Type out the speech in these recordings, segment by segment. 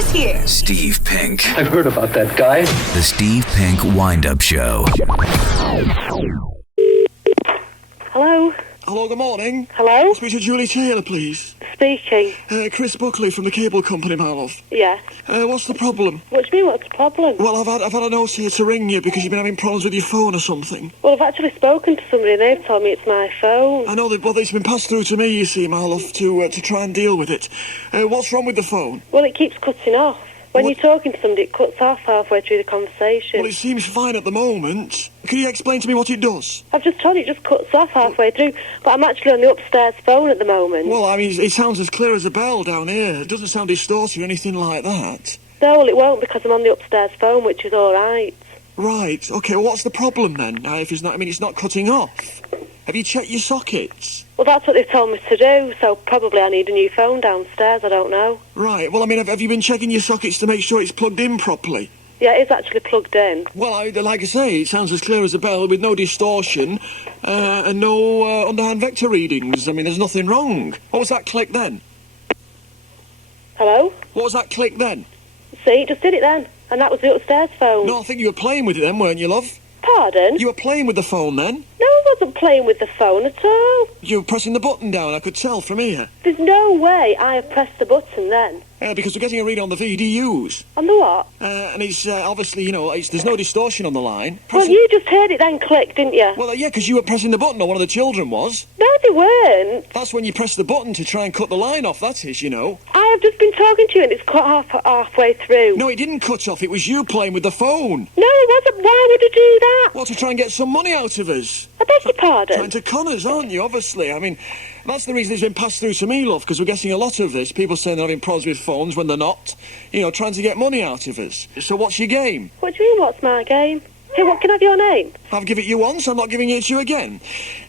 who's here? Steve Penk. I've heard about that guy. The Steve Penk Wind-Up Show. Hello? Hello, good morning. Hello? Speak to Julie Taylor, please. Speaking. Chris Buckley from the cable company, my love. Yes. What's the problem? What do you mean, what's the problem? Well, I've had a note here to ring you because you've been having problems with your phone or something. Well, I've actually spoken to somebody and they've told me it's my phone. I know that, well, it's been passed through to me, you see, my love, to try and deal with it. What's wrong with the phone? Well, it keeps cutting off. When What? you're talking to somebody, it cuts off halfway through the conversation. Well, it seems fine at the moment. Can you explain to me what it does? I've just told you it just cuts off halfway through, but I'm actually on the upstairs phone at the moment. Well, I mean, it sounds as clear as a bell down here. It doesn't sound distorted or anything like that. No, well, it won't because I'm on the upstairs phone, which is all right. Right, okay, well, what's the problem then? If it's not, I mean, it's not cutting off. Have you checked your sockets? Well, that's what they've told me to do, so probably I need a new phone downstairs, I don't know. Right, well, I mean, have you been checking your sockets to make sure it's plugged in properly? Yeah, it is actually plugged in. Well, like I say, it sounds as clear as a bell with no distortion and no underhand vector readings. I mean, there's nothing wrong. What was that click then? Hello? What was that click then? See, it just did it then, and that was the upstairs phone. No, I think you were playing with it then, weren't you, love? Pardon? You were playing with the phone then? No, I wasn't playing with the phone at all. You were pressing the button down, I could tell from here. There's no way I have pressed the button then. Because we're getting a read on the VDUs. On the what? And it's obviously, you know, there's no distortion on the line. Well, you just heard it then click, didn't you? Well, yeah, because you were pressing the button, or one of the children was. No, they weren't. That's when you press the button to try and cut the line off, that is, you know. I have just been talking to you and it's cut halfway through. No, it didn't cut off, it was you playing with the phone. No, it wasn't. Why would I do that? Well, to try and get some money out of us. I beg your pardon. Trying to con us, aren't you, obviously? I mean, that's the reason it's been passed through to me, love, because we're getting a lot of this. People saying they're having problems with phones when they're not. You know, trying to get money out of us. So what's your game? What do you mean, what's my game? Hey, what can I have your name? I've given it you once, I'm not giving it to you again.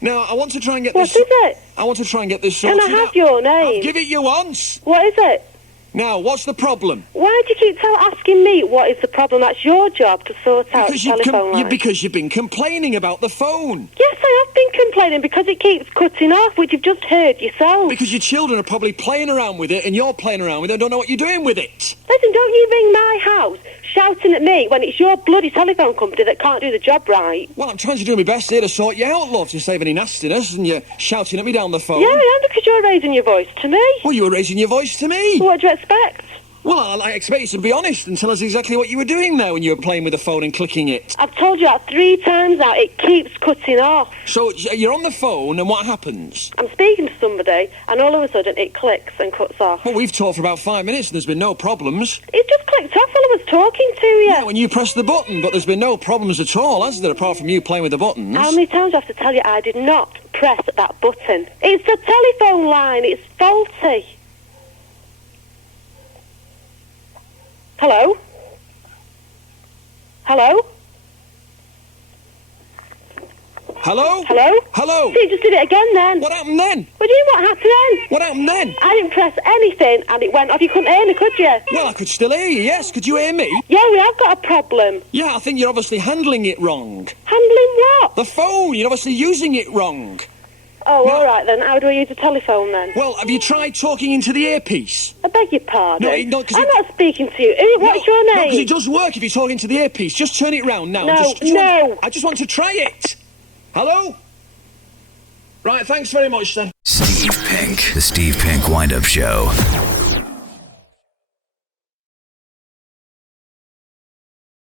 Now, I want to try and get What this... is it? I want to try and get this Can sorted I have out. your name? I've given it you once. What is it? Now, what's the problem? Why do you keep asking me what is the problem? That's your job to sort out the telephone line. Because you've been complaining about the phone. Yes, I have been complaining because it keeps cutting off, which you've just heard yourself. Because your children are probably playing around with it and you're playing around with it and don't know what you're doing with it. Listen, don't you ring my house shouting at me when it's your bloody telephone company that can't do the job right. Well, I'm trying to do my best here to sort you out, love, to save any nastiness, and you're shouting at me down the phone. Yeah, I am, because you're raising your voice to me. Well, you were raising your voice to me. What do you expect? Well, I expect you to be honest and tell us exactly what you were doing there when you were playing with the phone and clicking it. I've told you that 3 times now. It keeps cutting off. So you're on the phone and what happens? I'm speaking to somebody and all of a sudden it clicks and cuts off. Well, we've talked for about 5 minutes and there's been no problems. It just clicked off while I was talking to you. Yeah, when you pressed the button, but there's been no problems at all, has there, apart from you playing with the buttons? How many times do I have to tell you I did not press that button? It's the telephone line. It's faulty. Hello? Hello? Hello? Hello? Hello? See, you just did it again then. What happened then? What do you mean, what happened then? What happened then? I didn't press anything and it went off. You couldn't hear me, could you? Well, I could still hear you, yes. Could you hear me? Yeah, we have got a problem. Yeah, I think you're obviously handling it wrong. Handling what? The phone, you're obviously using it wrong. Oh, No. all right then. How do I use the telephone then? Well, have you tried talking into the earpiece? I beg your pardon. No, 'cause I'm it- not speaking to you. What's your No, name? because it does work if you're talking to the earpiece. Just turn it round now. No, I just want to try it. Hello? Right, thanks very much then. Steve Penk. The Steve Penk Wind-Up Show.